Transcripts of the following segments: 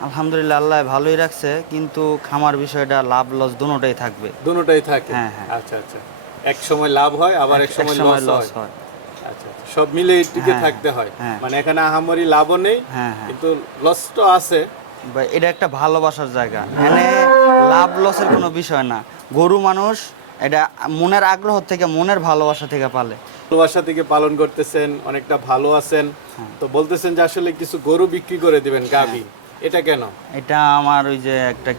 আলহামদুলিল্লাহ আল্লাহ ভালোই রাখছে কিন্তু খামার বিষয়টা লাভ লস দুটোটাই থাকবে। দুটোটাই থাকে? হ্যাঁ, হ্যাঁ। আচ্ছা আচ্ছা। এক সময় লাভ হয় আবার এক সময় লস হয়। আচ্ছা আচ্ছা। সব মিলে টিকে হ্যাঁ, থাকতে হয়। হ্যাঁ। মানে এখানে আহামরি লাভও নেই হ্যাঁ কিন্তু লস তো আছে। এটা একটা ভালোবাসার জায়গা। মানে লাভ লসের কোনো বিষয় না। গরু মানুষ এটা মনের আগ্রহ থেকে মনের ভালোবাসা থেকে পালে। ভালোবাসা থেকে পালন করতেছেন অনেকটা ভালো আছেন। তো বলতেছেন যে আসলে কিছু গরু বিক্রি করে দিবেন গাবি এটা কেন? এটা আমার ওই যে একটা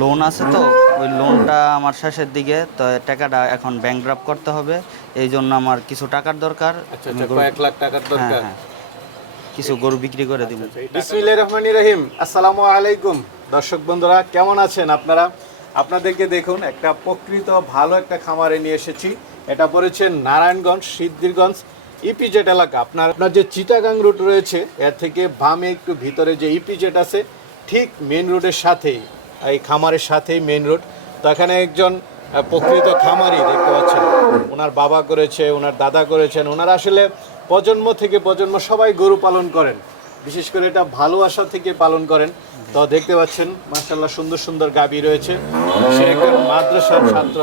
লোন আছে তো ওই লোনটা আমার শেষের দিকে তো টাকাটা এখন ব্যাংক ড্রাফ করতে হবে এই জন্য আমার কিছু টাকার দরকার। আচ্ছা আচ্ছা কয়েক লাখ টাকার হ্যাঁ দরকার। হ্যাঁ কিছু গরু বিক্রি করে দিব। বিসমিল্লাহির রহমানির রহিম আসসালামু আলাইকুম। দর্শক বন্ধুরা কেমন আছেন আপনারা? আপনাদেরকে দেখুন একটা প্রকৃত ভালো একটা খামারে নিয়ে এসেছি। এটা পড়েছে নারায়ণগঞ্জ সিদ্ধিরগঞ্জ ইপিজেট এলাকা, আপনার আপনার যে চিটাগাং রুট রয়েছে, এর থেকে বামে একটু ভিতরে যে ইপিজেট আছে, ঠিক মেন রোডের সাথেই, এই খামারের সাথেই মেন রোড তো এখানে একজন প্রকৃত খামারি, দেখতে পাচ্ছেন, ওনার বাবা করেছে, ওনার দাদা করেছেন, ওনারা আসলে প্রজন্ম থেকে প্রজন্ম সবাই গরু পালন করেন। বিশেষ করে এটা ভালো ভালোবাসা থেকে পালন করেন। তো দেখতে পাচ্ছেন মার্শাল্লাহ সুন্দর সুন্দর গাবি রয়েছে। সে একজন মাদ্রাসার ছাত্র।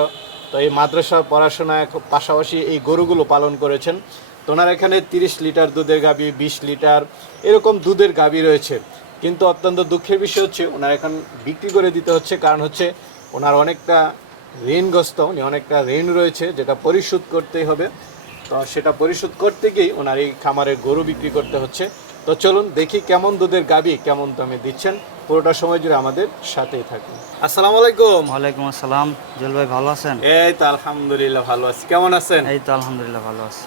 তো এই মাদ্রাসার পড়াশোনায় পাশাপাশি এই গরুগুলো পালন করেছেন। তো ওনার এখানে তিরিশ লিটার দুধের গাবি বিশ লিটার এরকম দুধের গাবি রয়েছে। কিন্তু অত্যন্ত দুঃখের বিষয় হচ্ছে ওনার এখন বিক্রি করে দিতে হচ্ছে কারণ হচ্ছে ওনার অনেকটা ঋণগ্রস্ত উনি অনেকটা ঋণ রয়েছে যেটা পরিশোধ করতেই হবে। তো সেটা পরিশোধ করতে গিয়েই ওনার এই খামারের গরু বিক্রি করতে হচ্ছে। তো চলুন দেখি কেমন দুধের গাবি কেমন দামে দিচ্ছেন। পুরোটা সময় জুড়ে আমাদের সাথেই থাকুন। আসসালামু আলাইকুম। ওয়ালাইকুম আসসালাম। জল ভাই ভালো আছেন? এই তো আলহামদুলিল্লাহ ভালো আছি। কেমন আছেন? এই তো আলহামদুলিল্লাহ ভালো আছি।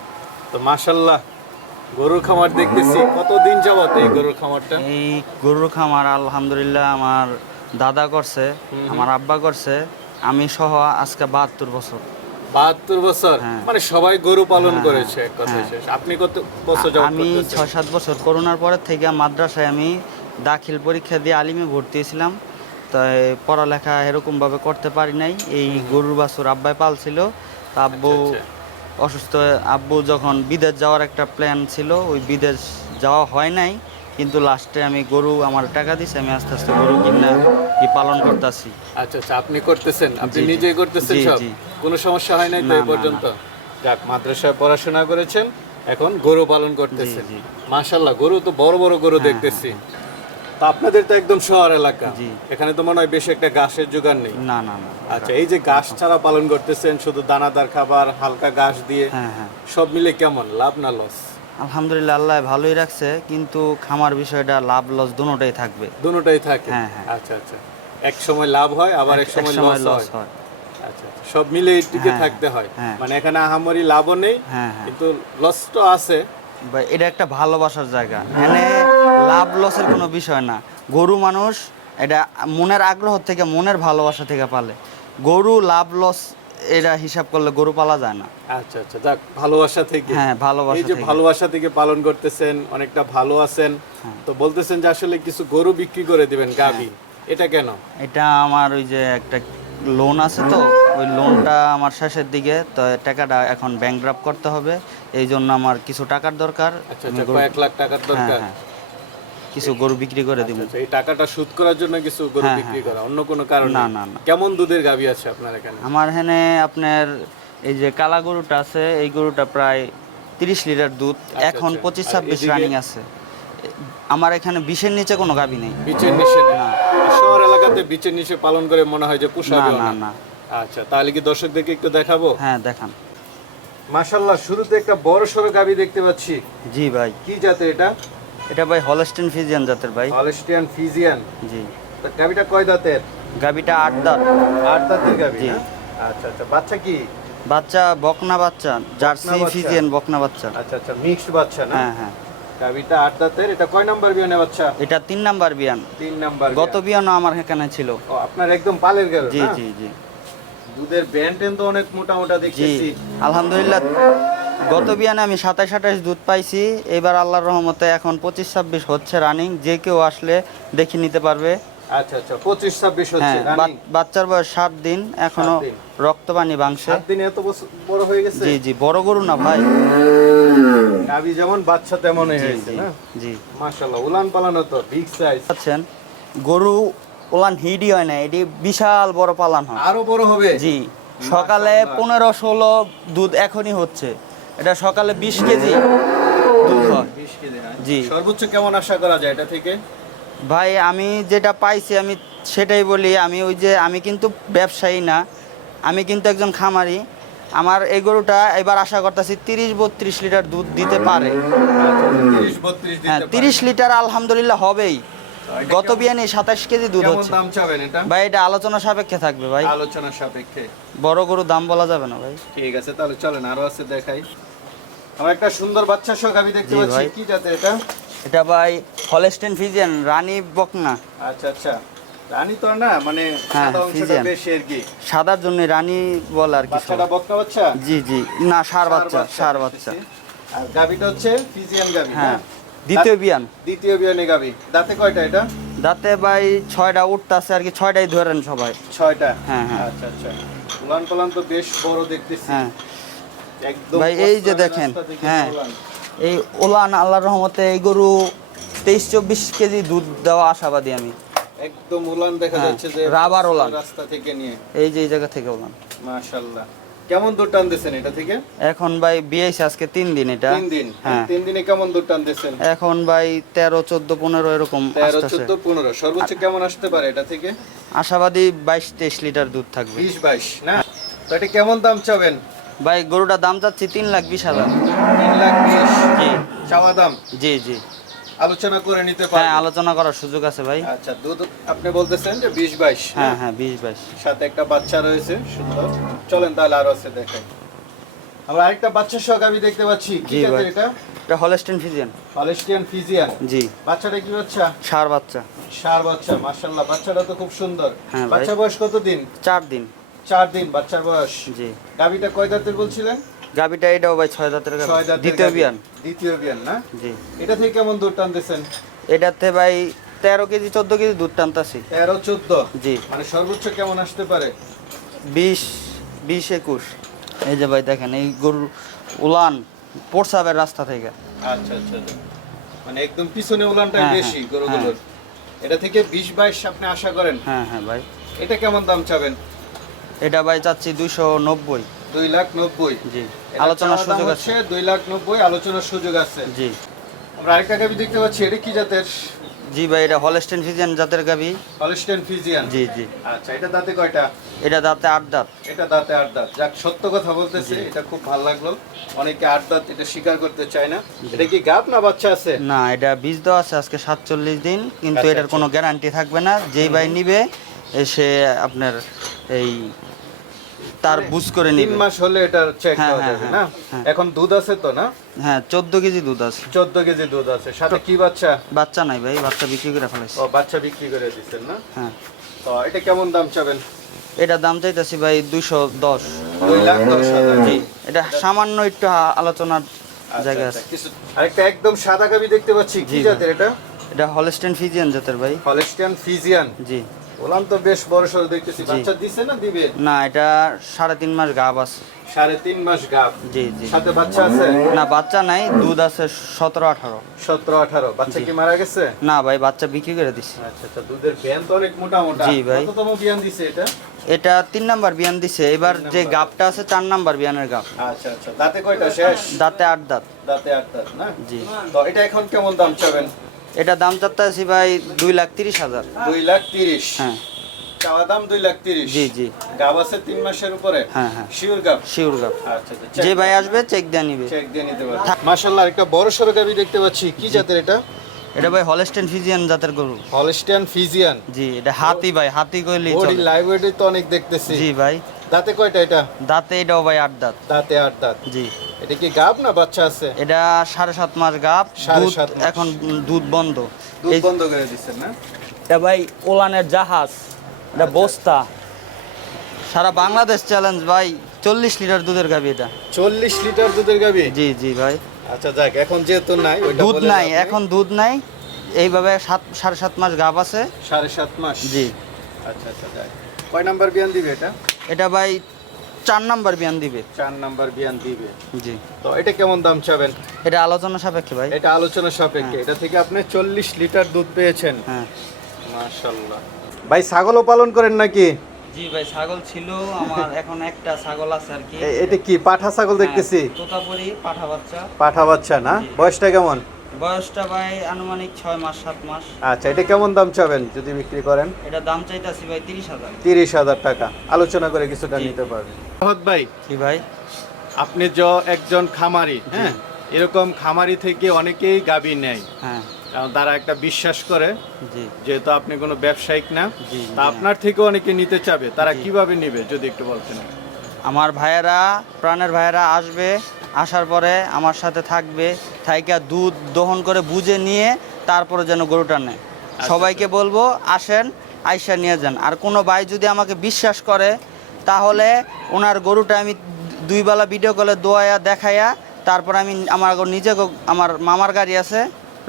তো মাশাল্লাহ গরুর খামার দেখতেছি। কতদিন যাবত এই গরুর খামারটা? এই গরুর খামার আলহামদুলিল্লাহ আমার দাদা করছে আমার আব্বা করছে আমি সহ আজকে বাহাত্তর বছর। বাহাত্তর বছর? হ্যাঁ। মানে সবাই গরু পালন হ্যাঁ, করেছে হ্যাঁ। আপনি কত বছর আমি ছয় সাত বছর করোনার পরের থেকে মাদ্রাসায় আমি দাখিল পরীক্ষা দিয়ে আলিমে ভর্তি হয়েছিলাম। তাই পড়ালেখা এরকমভাবে করতে পারি নাই। এই গরুর বাছুর আব্বাই পালছিল। তা আব্বু আচ্ছা, অসুস্থ আব্বু যখন বিদেশ যাওয়ার একটা প্ল্যান ছিল ওই বিদেশ যাওয়া হয় নাই। কিন্তু লাস্টে আমি গরু আমার টাকা দিছি আমি আস্তে আস্তে গরু কিনা কি পালন করতেছি। আচ্ছা আচ্ছা আপনি করতেছেন আপনি জি, জি। নিজেই করতেছেন সব? কোনো সমস্যা হয় নাই তো এই পর্যন্ত? যাক মাদ্রাসায় পড়াশোনা করেছেন এখন গরু পালন করতেছেন। মাশাল্লাহ গরু তো বড় বড় গরু হ্যাঁ, দেখতেছি। তা আপনাদের তো একদম শহর এলাকা। জি। এখানে তো মনে হয় বেশি একটা ঘাসের জোগাড় নেই। না না না আচ্ছা এই যে ঘাস ছাড়া পালন করতেছেন শুধু দানাদার খাবার হালকা ঘাস দিয়ে হ্যাঁ হ্যাঁ। সব মিলে কেমন লাভ না লস আলহামদুলিল্লাহ আল্লাহ ভালোই রাখছে কিন্তু খামার বিষয়টা লাভ লস দুটোটাই থাকবে। দুটোটাই থাকে? হ্যাঁ, হ্যাঁ। আচ্ছা আচ্ছা। এক সময় লাভ হয় আবার এক সময় লস হয়। আচ্ছা আচ্ছা। সব মিলে টিকে হ্যাঁ, থাকতে হয়। মানে এখানে আহামরি লাভও নেই কিন্তু লস তো আছে। এটা একটা ভালোবাসার জায়গা। এখানে লাভ লসের কোনো বিষয় না। গরু মানুষ এটা মনের আগ্রহ থেকে মনের ভালোবাসা থেকে পালে। গরু লাভ লস এটা হিসাব করলে গরু পালা যায় না। আচ্ছা আচ্ছা যাক ভালোবাসা থেকে। হ্যাঁ ভালোবাসা এই যে ভালোবাসা থেকে পালন করতেছেন অনেকটা ভালো আছেন। হ্যাঁ। তো বলতেছেন যে আসলে কিছু গরু বিক্রি করে দিবেন গাবি এটা কেন? এটা আমার ওই যে একটা লোন আছে তো ওই লোনটা আমার শেষের দিকে তো টাকাটা এখন ব্যাংক ড্রাফ করতে হবে। এই জন্য আমার কিছু টাকার দরকার। আচ্ছা আচ্ছা কয়েক লাখ টাকার হ্যাঁ দরকার। হ্যাঁ। কিছু গরু বিক্রি করে দিব। আচ্ছা, এই টাকাটা সুদ করার জন্য কিছু গরু হ্যাঁ, বিক্রি হ্যাঁ। করা অন্য কোনো কারণ? না, না, না। কেমন দুধের গাবি আছে আপনার এখানে? আমার এখানে আপনার এই যে কালা গরুটা আছে এই গরুটা প্রায় তিরিশ লিটার দুধ এখন আচ্ছা। পঁচিশ আর ছাব্বিশ? রানিং আছে। আমার এখানে বিশের নিচে কোনো গাবি নেই। বিচের নিচে না। শহর এলাকাতে বিচের নিচে পালন করে মনে হয় যে না পোষাবে না না। আচ্ছা তাহলে কি দর্শকদেরকে একটু দেখাবো? হ্যাঁ দেখান। মাশাল্লাহ শুরুতে একটা বড় সড়ো গাবি দেখতে পাচ্ছি। জি ভাই। কি জাতের এটা? এটা ভাই হলস্টেন ফিজিয়ান জাতের ভাই। Holstein Friesian? জি। তা গাবিটা কয় দাঁতের? গাবিটা আট দাঁত। আট দাঁতের গাবি জি। আচ্ছা আচ্ছা। বাচ্চা কি? বাচ্চা বকনা বাচ্চা জার্সি ফিজিয়ান বকনা বাচ্চা। আচ্ছা আচ্ছা। মিক্সড বাচ্চা না? হ্যাঁ হ্যাঁ। গাবিটা আট দাঁতের। এটা কয় নাম্বার বিয়ানে বাচ্চা? এটা তিন নাম্বার বিয়ান। তিন নাম্বার গত বিয়ানও আমার এখানে ছিল। ও আপনার একদম পালের গেল জি জি জি। দুধের ব্যান্ড তো অনেক মোটা মোটা দেখতেছি আলহামদুলিল্লাহ। গত বিয়ানে আমি সাতাশ আঠাশ দুধ পাইছি। এবার আল্লাহর রহমতে এখন পঁচিশ ছাব্বিশ হচ্ছে রানিং যে কেউ আসলে দেখে নিতে পারবে। আচ্ছা আচ্ছা পঁচিশ ছাব্বিশ হচ্ছে হ্যাঁ বাচ্চার বয়স সাত দিন এখনও এত বড় হয়ে গেছে? জি জি বড় গরু না ভাই। গাবি যেমন বাচ্চা তেমনই জি হয়েছে না? জি। মাশাআল্লাহ উলান পালানো তো বিগ সাইজ পাচ্ছেন গরু ওলান হিডি হয় না এটি বিশাল বড় পালান হয়। আরও বড় হবে? জি সকালে পনেরো ষোলো দুধ এখনই হচ্ছে। এটা সকালে বিশ কেজি দুধ হয়। জি। সর্বোচ্চ কেমন আশা করা যায় এটা থেকে? ভাই আমি যেটা পাইছি আমি সেটাই বলি আমি ওই যে আমি কিন্তু ব্যবসায়ী না আমি কিন্তু একজন খামারি। আমার এই গরুটা এবার আশা করতেছি তিরিশ বত্রিশ লিটার দুধ দিতে পারে। হ্যাঁ তিরিশ লিটার আলহামদুলিল্লাহ হবেই। গত বিয়ানে সাতাশ কেজি দুধ কেমন হচ্ছে। দাম চাবেন এটা? ভাই এটা আলোচনা সাপেক্ষে থাকবে ভাই। আলোচনা সাপেক্ষে। বড় গরু দাম বলা যাবে না ভাই। ঠিক আছে তাহলে চলেন আরও আছে দেখাই। আমরা একটা সুন্দর বাচ্চা সহ গাবি দেখতে পাচ্ছি। কি জাতের এটা? এটা ভাই হলেস্টেন ফিজিয়ান রানী বকনা। আচ্ছা আচ্ছা। রানী তো না মানে হ্যাঁ, সাদা অংশটা। বেশি আর কি। সাদার জন্য রানী বল আর কি বাচ্চাটা বকনা বাচ্চা? জি জি। না সার বাচ্চা সার বাচ্চা। আর গাবিটা হচ্ছে ফিজিয়ান গাবি হ্যাঁ। দ্বিতীয় বিয়ান। দ্বিতীয় বিয়ানে গাবি। দাঁতে কয়টা এটা? দাঁতে ভাই ছয়টা উঠতাছে আর কি ছয়টাই ধরেন সবাই। ছয়টা? হ্যাঁ, হ্যাঁ। আচ্ছা আচ্ছা। উলান পালান তো বেশ বড় দেখতেছি। হ্যাঁ। একদম ভাই, এই যে দেখেন, হ্যাঁ। এই ওলান আল্লাহর রহমতে এই গরু তেইশ চব্বিশ কেজি দুধ দেওয়া আশাবাদী আমি। একদম উলান দেখা হ্যাঁ, যাচ্ছে যে রাবার উলান। রাস্তা থেকে নিয়ে। এই যে এই জায়গা থেকে ওলান মাশাআল্লাহ। কেমন দুধ টানতেছেন এটা থেকে? এখন ভাই বিয়েছে আজকে তিন দিন এটা। তিন দিন। হ্যাঁ। তিন দিনে কেমন দুধ টানতেছেন? এখন ভাই তেরো চোদ্দ পনেরো এরকম তেরো চোদ্দ পনেরো। সর্বোচ্চ কেমন আসতে পারে এটা থেকে? আশাবাদী বাইশ তেইশ লিটার দুধ থাকবে। বিশ বাইশ না? তো এটা কেমন দাম চাবেন? ভাই গরুটার দাম চাচ্ছি তিন লাখ বিশ হাজার। তিন লাখ বিশ। জি। চাওয়া দাম? জি জি। আলোচনা করে নিতে হ্যাঁ আলোচনা করার সুযোগ আছে ভাই। আচ্ছা দুধ আপনি বলতেছেন যে বিশ বাইশ হ্যাঁ? হ্যাঁ বিশ বাইশ। সাথে একটা বাচ্চা রয়েছে সুন্দর। চলেন তাহলে আরও আছে দেখাই। আমরা আরেকটা বাচ্চা সহ গাবি দেখতে পাচ্ছি। কি জাতের এটা? এটা হলেস্টেন ফিজিয়ান। হলেস্টিয়ান ফিজিয়ান। জি। বাচ্চাটা কি বাচ্চা? সার বাচ্চা। সার বাচ্চা মাশাআল্লাহ বাচ্চাটা তো খুব সুন্দর। হ্যাঁ বাচ্চা বয়স কত দিন চার দিন। চার দিন বাচ্চার বয়স। জি। গাবিটা কয় দাঁতের বলছিলেন? গাবিটা এটাও ভাই ছয় দাঁতের। ছয় দাঁতের দ্বিতীয় বিয়ান। দ্বিতীয় বিয়ান না? জি। এটা থেকে কেমন দুধ টানতেছেন? এটাতে ভাই তেরো কেজি চোদ্দ কেজি দুধ টানতাছি। তেরো চোদ্দ? জি। মানে সর্বোচ্চ কেমন আসতে পারে? বিশ বিশ একুশ। এই যে ভাই দেখেন এই গরুর উলান পোরসাবের রাস্তা থেকে। আচ্ছা আচ্ছা আচ্ছা। মানে একদম পিছনে উলানটাই হ্যাঁ, বেশি হ্যাঁ, গরুগুলোর। এটা থেকে বিশ বাইশ আপনি আশা করেন? হ্যাঁ হ্যাঁ ভাই। এটা কেমন দাম চাবেন? এটা ভাই চাচ্ছি দুইশো নব্বই। দুই লাখ নব্বই। জি আলোচনার সুযোগ আছে। দুই লাখ নব্বই আলোচনার সুযোগ আছে। জি। আমরা আরেকটা গাবি দেখতে পাচ্ছি এটা কি জাতের? জি ভাই এটা হলেস্টেন ফিজিয়ান জাতের গাবি। হলিস্টেন ফিজিয়ান জি জি। আচ্ছা এটা দাঁতে কয়টা? এটা দাঁতে আট দাঁত। এটা দাঁতে আট দাঁত। যাক সত্য কথা বলতেছে এটা খুব ভালো লাগল। অনেকে আট দাঁত এটা স্বীকার করতে চায় না। এটা কি গাব না বাচ্চা আছে? না এটা বীজ দেওয়া আছে আজকে সাতচল্লিশ দিন কিন্তু আচ্ছা, এটার আচ্ছা। কোনো গ্যারান্টি থাকবে না। যেই ভাই নিবে সে আপনার এই তার বুঝ করে তিন নিবে। মাস হলে এটা চেক হ্যাঁ, হ্যাঁ, যাবে হ্যাঁ, না? হ্যাঁ। এখন দুধ আছে তো না? হ্যাঁ চোদ্দ কেজি দুধ আছে। চোদ্দ কেজি দুধ আছে। সাথে কি বাচ্চা? বাচ্চা নাই ভাই বাচ্চা বিক্রি করে ফেলেছে ও বাচ্চা বিক্রি করে দিচ্ছেন না? হ্যাঁ। তো এটা কেমন দাম চাবেন? এটা দাম চাইতেছি ভাই দুইশো দশ। দুই লাখ দশ হাজার। জি এটা সামান্য একটু আ- আলোচনার আচ্ছা, জায়গা আচ্ছা, আছে। কিছু আরেকটা একদম সাদা গাবি দেখতে পাচ্ছি কি জি, ভাই। জাতের এটা? এটা হলেস্টেন ফিজিয়ান জাতের ভাই। Holstein Friesian. জি। তো বেশ বড় সড়ো দেখতেছি। বাচ্চা দিছে না দিবে? না এটা সাড়ে তিন মাস গাব আছে। সাড়ে তিন মাস গাব। জি জি। সাথে বাচ্চা আছে? না বাচ্চা নাই দুধ আছে সতেরো আঠারো। সতেরো আঠারো। বাচ্চা কি মারা গেছে? না ভাই বাচ্চা বিক্রি করে দিছি। আচ্ছা আচ্ছা দুধের বিয়ান তো অনেক মোটা মোটা জি, ভাই। কততম বিয়ান দিছে এটা? এটা তিন নাম্বার বিয়ান দিছে। এবার যে গাবটা আছে চার নাম্বার বিয়ানের গাব। আচ্ছা আচ্ছা। দাঁতে কয়টা? শেষ? দাঁতে আট দাঁত। দাঁতে আট দাঁত না? জি। তো এটা এখন কেমন দাম চাবেন? এটা দাম চাচ্ছি ভাই দুই লাখ তিরিশ হাজার। দুই লাখ তিরিশ? হ্যাঁ। চাওয়া দাম দুই লাখ তিরিশ? জি জি। গাব আছে তিন মাসের উপরে? হ্যাঁ হ্যাঁ। শিওর গাব? শিওর গাব। আচ্ছা আচ্ছা যে ভাই আসবে চেক দিয়ে নিবে। চেক দিয়ে নিতে একটা বড় সড়ো গাবি দেখতে পাচ্ছি। কি জাতের এটা? এটা ভাই হলেস্টেন ফিজিয়ান জাতের গরু। হলস্টিয়ান ফিজিয়ান জি এটা হাতি ভাই হাতি কইলি চলে। লাইব্রেরি তো অনেক দেখতেছি। জি ভাই। দাঁতে কয়টা এটা? দাঁতে এটাও ভাই আট দাঁত। দাঁতে আট দাঁত। জি। এটা কি গাব না বাচ্চা আছে? এটা সাড়ে সাত মাস গাব সাড়ে সাত এখন দুধ বন্ধ। দুধ বন্ধ করে দিচ্ছেন না? এটা ভাই ওলানের জাহাজ এটা বস্তা। সারা বাংলাদেশ চ্যালেঞ্জ ভাই চল্লিশ লিটার দুধের গাবি এটা। চল্লিশ লিটার দুধের গাবি? জি জি ভাই। আচ্ছা যাক এখন যেহেতু নাই দুধ নাই। এখন দুধ নাই। এইভাবে সাত সাড়ে সাত মাস গাব আছে। সাড়ে সাত মাস? জি। আচ্ছা আচ্ছা যাক। কয় নাম্বার বিয়ান দিবে এটা? এটা ভাই চার নাম্বার বিয়ান দিবে। চার নাম্বার বিয়ান দিবে। জি। তো এটা কেমন দাম চাবেন? এটা আলোচনা সাপেক্ষে ভাই। এটা আলোচনা সাপেক্ষে। এটা থেকে আপনি চল্লিশ লিটার দুধ পেয়েছেন। হ্যাঁ। মাশাআল্লাহ। ভাই ছাগলও পালন করেন নাকি? জি ভাই ছাগল ছিল আমার এখন একটা ছাগল আছে আর কি। এটা কি পাঠা ছাগল দেখতেছি? হ্যাঁ, তোতাপুরি পাঠা বাচ্চা। পাঠা বাচ্চা না? বয়সটা কেমন? বয়সটা ভাই আনুমানিক ছয় মাস সাত মাস। আচ্ছা এটা কেমন দাম চাবেন যদি বিক্রি করেন? এটা দাম চাইতেছি ভাই তিরিশ হাজার। তিরিশ হাজার টাকা। আলোচনা করে কিছুটা জি। নিতে পারবেন। ভাই কি ভাই। আপনি য একজন খামারি হ্যাঁ? এরকম খামারি থেকে অনেকেই গাবি নেয়। হ্যাঁ। কারণ তারা একটা বিশ্বাস করে জি। যেহেতু আপনি কোনো ব্যবসায়িক না জি, তা জি। আপনার থেকে অনেকে নিতে চাবে। তারা। কীভাবে নিবে যদি একটু বলতেন? আমার ভাইয়েরা প্রাণের ভাইয়েরা আসবে আসার পরে আমার সাথে থাকবে থাইকা দুধ দহন করে বুঝে নিয়ে তারপরে যেন গরুটা নেয়। সবাইকে বলব আসেন আইসা নিয়ে যান। আর কোনো ভাই যদি আমাকে বিশ্বাস করে তাহলে ওনার গরুটা আমি দুই বেলা ভিডিও কলে দোয়াইয়া দেখাইয়া তারপর আমি আমার নিজে আমার মামার গাড়ি আছে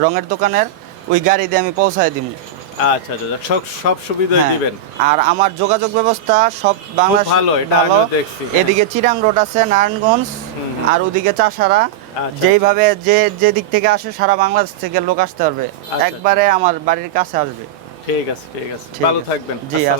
রঙের দোকানের ওই গাড়ি দিয়ে আমি পৌঁছায় দিব আচ্ছা আচ্ছা আচ্ছা, সব সব সুবিধাই হ্যাঁ। দিবেন। আর আমার যোগাযোগ ব্যবস্থা সব বাংলাদেশ ভালো, এটা ভালো। দেখছি, হ্যাঁ। এদিকে চিরাং রোড আছে নারায়ণগঞ্জ আর ওদিকে চাষারা। আচ্ছা, যেইভাবে যে যে দিক থেকে আসে সারা বাংলাদেশ থেকে লোক আসতে পারবে। আচ্ছা। একবারে আমার বাড়ির কাছে আসবে। ঠিক আছে ঠিক আছে। ভালো থাকবেন। জি,